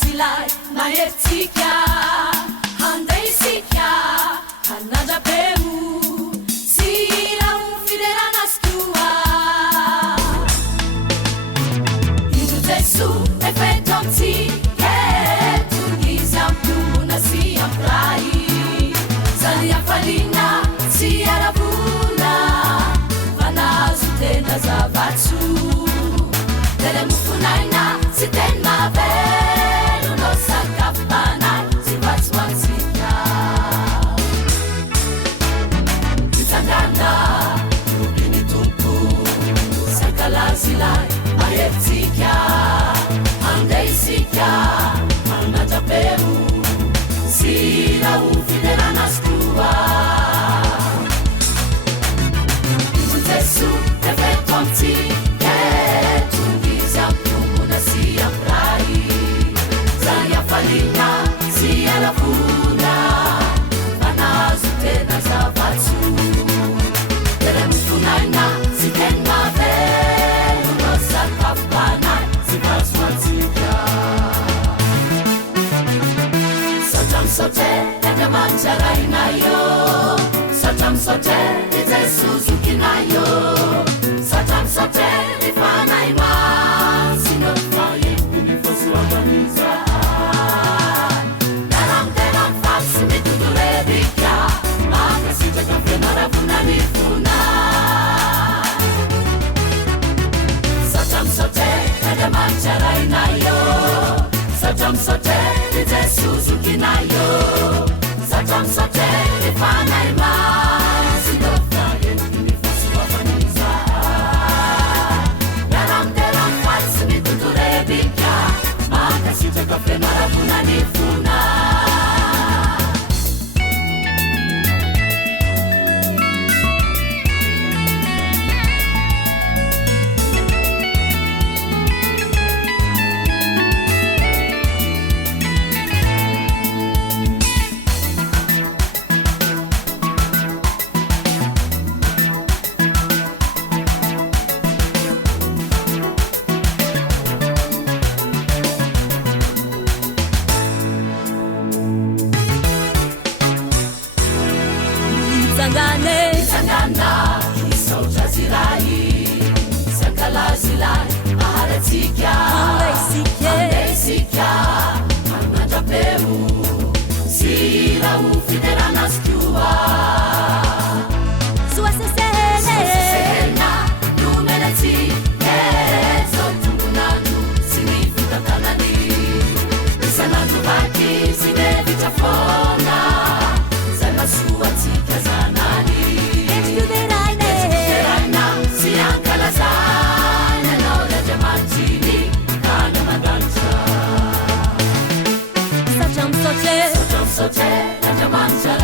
Sankalazilay maheritsika handray isika hanandrapeo sy raha fiderana azotoa indro Jeso efa eto amitsika eto izy ampona sy ampiray zany afaliana sy aravona fa nahazo tena zavatso tele mofonaina sy teny mavelo no sakafanay sy vatsoatsika fitsangana nobiny tompo Sankalazilay maheritsika handray isika hanandrapeo sy raha ho fiderana azotoa indro Jeso efa eto amitsika eto izy ampona sy ampiray zany afaliana sy aravona fa nahazo tena zavatso tele mofonaina sy teny mavelo no sakafanay sy vatsoatsika satra misaotre Andriamanitra rainayo satra misaotre ny Jeso zokinayo satra misaotre ny fanay masy no faempony fasoavaniza naramtena mifaly sy mitodorevika makasitraka fianaravona ny fonay satra misaotre Andriamanitra rainayo satra misaotre ny Jeso zokinayo satra misaotre ny fanay masy no faempony fasoavaniza naramtena mifaly sy mitodorevika makasitraka fianaravona ny fonay Sangana isaotra ziray Sankalazilay maharitsika handray isika hanandrapeo sy raha ho fiderana azotoa soasesehena nomenatsika zao tombonandro sy ny fitantanany isanandro vaky sy nevitra fona zay masoatsika zanany etyteraina sy ankalazana nao Andriamanitry kana mandanitra satra misaotre Andriamanitra